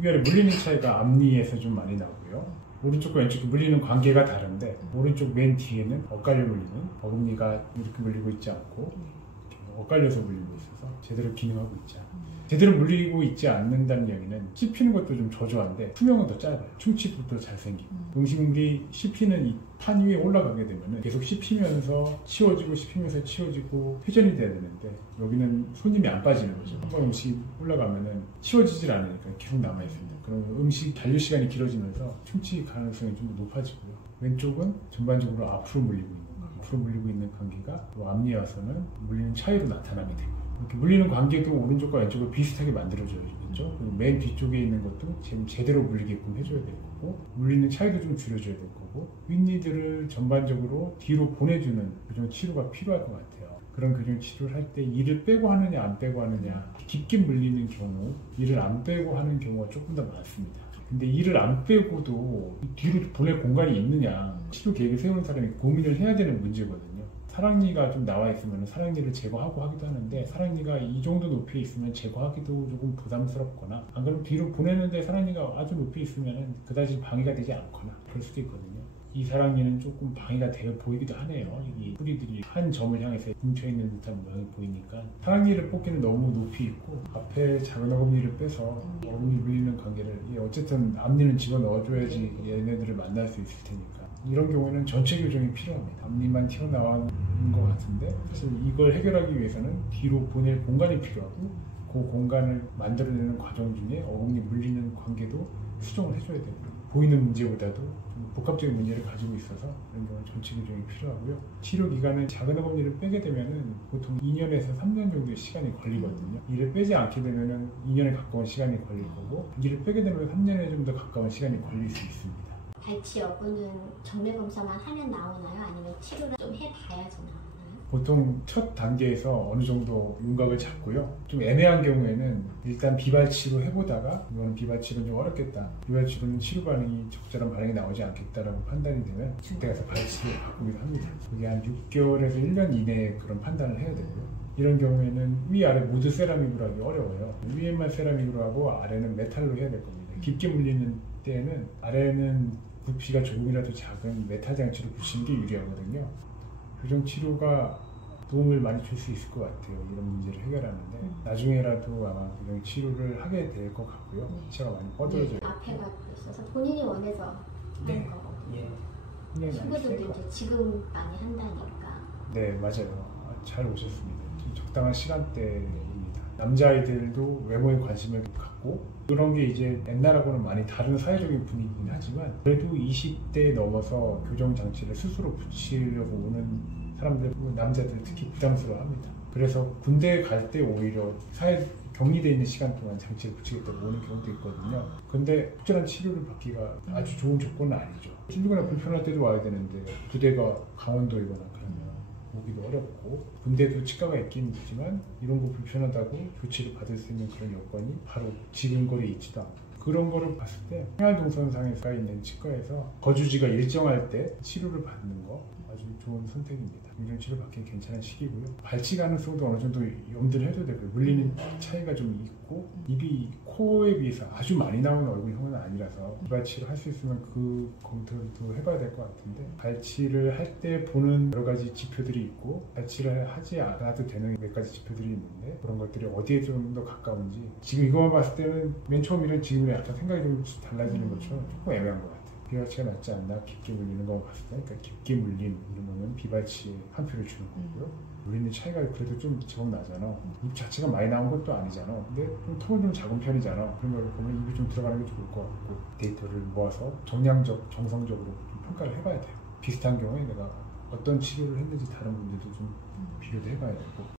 위아래 물리는 차이가 앞니에서 좀 많이 나고요. 오른쪽과 왼쪽이 물리는 관계가 다른데 오른쪽 맨 뒤에는 엇갈려 물리는 어금니가 이렇게 물리고 있지 않고 엇갈려서 물리고 있어서 제대로 기능하고 있지 않아요. 제대로 물리고 있지 않는다는 이야기는 씹히는 것도 좀 저조한데 수명은 더 짧아요. 충치도 더 잘생기고 음식물이 씹히는 이 판 위에 올라가게 되면 계속 씹히면서 치워지고 씹히면서 치워지고 회전이 돼야 되는데 여기는 손님이 안 빠지는 거죠. 한번 음식이 올라가면 치워지질 않으니까 계속 남아있습니다. 그럼 음식 잔류 시간이 길어지면서 충치 가능성이 좀 더 높아지고요. 왼쪽은 전반적으로 앞으로 물리고 있는 거예요. 앞으로 물리고 있는 관계가 앞니에 와서는 물리는 차이로 나타나게 되고 이렇게 물리는 관계도 오른쪽과 왼쪽을 비슷하게 만들어줘야겠죠. 그리고 맨 뒤쪽에 있는 것도 제대로 물리게끔 해줘야 될 거고 물리는 차이도 좀 줄여줘야 될 거고 윗니들을 전반적으로 뒤로 보내주는 교정 치료가 필요할 것 같아요. 그런 교정 치료를 할 때 이를 빼고 하느냐 안 빼고 하느냐 깊게 물리는 경우 이를 안 빼고 하는 경우가 조금 더 많습니다. 근데 이를 안 빼고도 뒤로 보낼 공간이 있느냐 치료 계획을 세우는 사람이 고민을 해야 되는 문제거든요. 사랑니가 좀 나와 있으면 사랑니를 제거하고 하기도 하는데 사랑니가 이 정도 높이에 있으면 제거하기도 조금 부담스럽거나 안 그러면 뒤로 보내는데 사랑니가 아주 높이 있으면 그다지 방해가 되지 않거나 그럴 수도 있거든요. 이 사랑니는 조금 방해가 되어 보이기도 하네요. 이 뿌리들이 한 점을 향해서 뭉쳐있는 듯한 모양이 보이니까 사랑니를 뽑기는 너무 높이 있고 앞에 작은 어금니를 빼서 어금니 물리는 관계를 어쨌든 앞니는 집어넣어줘야지 얘네들을 만날 수 있을 테니까 이런 경우에는 전체 교정이 필요합니다. 앞니만 튀어나온 것 같은데 사실 이걸 해결하기 위해서는 뒤로 보낼 공간이 필요하고 그 공간을 만들어내는 과정 중에 어금니 물리는 관계도 수정을 해줘야 됩니다. 보이는 문제보다도 좀 복합적인 문제를 가지고 있어서 이런 경우는 전체 교정이 필요하고요. 치료 기간은 작은 어금니를 빼게 되면 보통 2년에서 3년 정도의 시간이 걸리거든요. 이를 빼지 않게 되면 2년에 가까운 시간이 걸릴 거고 이를 빼게 되면 3년에 좀 더 가까운 시간이 걸릴 수 있습니다. 발치 여부는 정맥 검사만 하면 나오나요? 아니면 치료를 좀 해봐야지 나오나요? 보통 첫 단계에서 어느 정도 윤곽을 잡고요. 좀 애매한 경우에는 일단 비발치로 해보다가 이거는 비발치로는 좀 어렵겠다. 비발치로는 치료 반응이 적절한 반응이 나오지 않겠다라고 판단이 되면 그때 가서 발치를 바꾸기도 합니다. 그게 한 6개월에서 1년 이내에 그런 판단을 해야 되고요. 이런 경우에는 위아래 모두 세라믹으로 하기 어려워요. 위에만 세라믹으로 하고 아래는 메탈로 해야 될 겁니다. 깊게 물리는 때에는 아래는 부피가 조금이라도 작은 메탈 장치로 붙이는 게 유리하거든요. 교정 치료가 도움을 많이 줄 수 있을 것 같아요. 이런 문제를 해결하는데 나중에라도 아마 교정 치료를 하게 될 것 같고요. 치아가 많이 뻗어져요. 앞에가 있어서 본인이 원해서 하는 거거든요. 친구들도 이제 지금 많이 한다니까. 네, 맞아요. 잘 오셨습니다. 좀 적당한 시간대입니다. 남자아이들도 외모에 관심을 갖고 그런 게 이제 옛날하고는 많이 다른 사회적인 분위기긴 하지만 그래도 20대 넘어서 교정 장치를 스스로 붙이려고 오는 사람들, 남자들 특히 부담스러워합니다. 그래서 군대에 갈 때 오히려 사회 격리되어 있는 시간 동안 장치를 붙이겠다고 오는 경우도 있거든요. 근데 특별한 치료를 받기가 아주 좋은 조건은 아니죠. 힘들거나 불편할 때도 와야 되는데 부대가 강원도이거나 그러면 오기도 어렵고 군대도 치과가 있긴 있지만 이런 거 불편하다고 조치를 받을 수 있는 그런 여건이 바로 지근거리에 있지도 않고 그런 거를 봤을 때 생활동선상에 있는 치과에서 거주지가 일정할 때 치료를 받는 거 아주 좋은 선택입니다. 교정 치료 받기 괜찮은 시기고요. 발치 가능성도 어느 정도 염두를 해도 되고요. 물리는 차이가 좀 있고 입이 코에 비해서 아주 많이 나오는 얼굴형은 아니라서 발치를 할 수 있으면 그 검토도 해봐야 될 것 같은데 발치를 할 때 보는 여러 가지 지표들이 있고 발치를 하지 않아도 되는 몇 가지 지표들이 있는데 그런 것들이 어디에 좀 더 가까운지 지금 이거만 봤을 때는 맨 처음이랑 지금이랑 약간 생각이 좀 달라지는 것처럼 조금 애매한 것 같아요. 비발치가 낫지 않나 깊게 물리는 거 봤을 때 그러니까 깊게 물림 이러면 비발치에 한 표를 주는 거고요. 물리는 차이가 그래도 좀 제법 나잖아. 입 자체가 많이 나온 것도 아니잖아. 근데 좀 턱은 좀 작은 편이잖아. 그런 걸 보면 입이 좀 들어가는 게 좋을 것 같고 데이터를 모아서 정량적, 정성적으로 좀 평가를 해봐야 돼요. 비슷한 경우에 내가 어떤 치료를 했는지 다른 분들도 좀 비교도 해봐야 되고